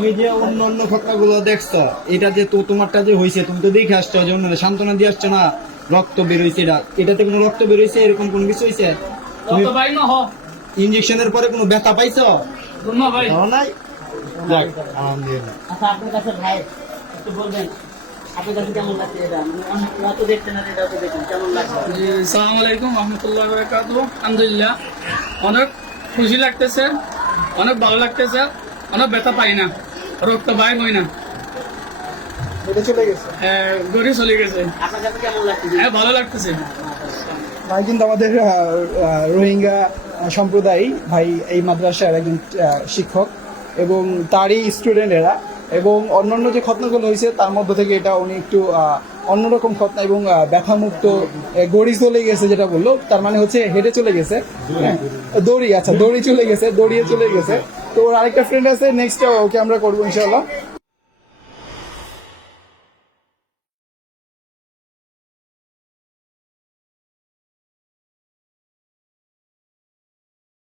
তুমি যে অন্য অন্য ঘটনাগুলো দেখছ এটা যে তো তোমারটা যে হয়েছে তুমি তো দেখে আসছো যে অন্য সান্ত্বনা দিয়ে আসছো না রক্ত বেরোইছে এটা। এটাতে কোনো রক্ত বেরোইছে এরকম কোনো কিছু হয়েছে তুমি ভাই ন হ ইঞ্জেকশনের পরে কোনো ব্যথা পাইছো? ন ভাই। পাও নাই। আলহামদুলিল্লাহ। আচ্ছা আপনার কাছে ভাই একটু বলবেন আপনার কাছে কেমন লাগছে এটা? আমরা তো দেখছেন না এটা তো দেখছেন কেমন লাগছে? জি সালাম আলাইকুম রহমতুল্লাহ বরকাত আলহামদুলিল্লাহ। অনেক খুশি লাগতেছে অনেক ভালো লাগতেছে অনেক ব্যথা পাই না। রক্ত বাইর হয় না। চলে গেছে। আহ, গড়ি চলে গেছে। আপনার কাছে কেমন লাগছে হ্যাঁ ভালো লাগতেছে। ভাই কিন্তু আমাদের রোহিঙ্গা সম্প্রদায় ভাই এই মাদ্রাসার একজন শিক্ষক এবং তারই স্টুডেন্ট এরা। এবং অন্যান্য যে খতনাগুলো হয়েছে তার মধ্যে থেকে এটা উনি একটু অন্যরকম খতনা এবং ব্যথামুক্ত গড়ি চলে গেছে যেটা বলল। তার মানে হচ্ছে হেঁটে চলে গেছে। হ্যাঁ, দড়ি আচ্ছা দড়ি চলে গেছে দড়িয়ে চলে গেছে। তো ওর আরেকটা ফ্রেন্ড আছে নেক্সট ওকে আমরা করব ইনশাল্লাহ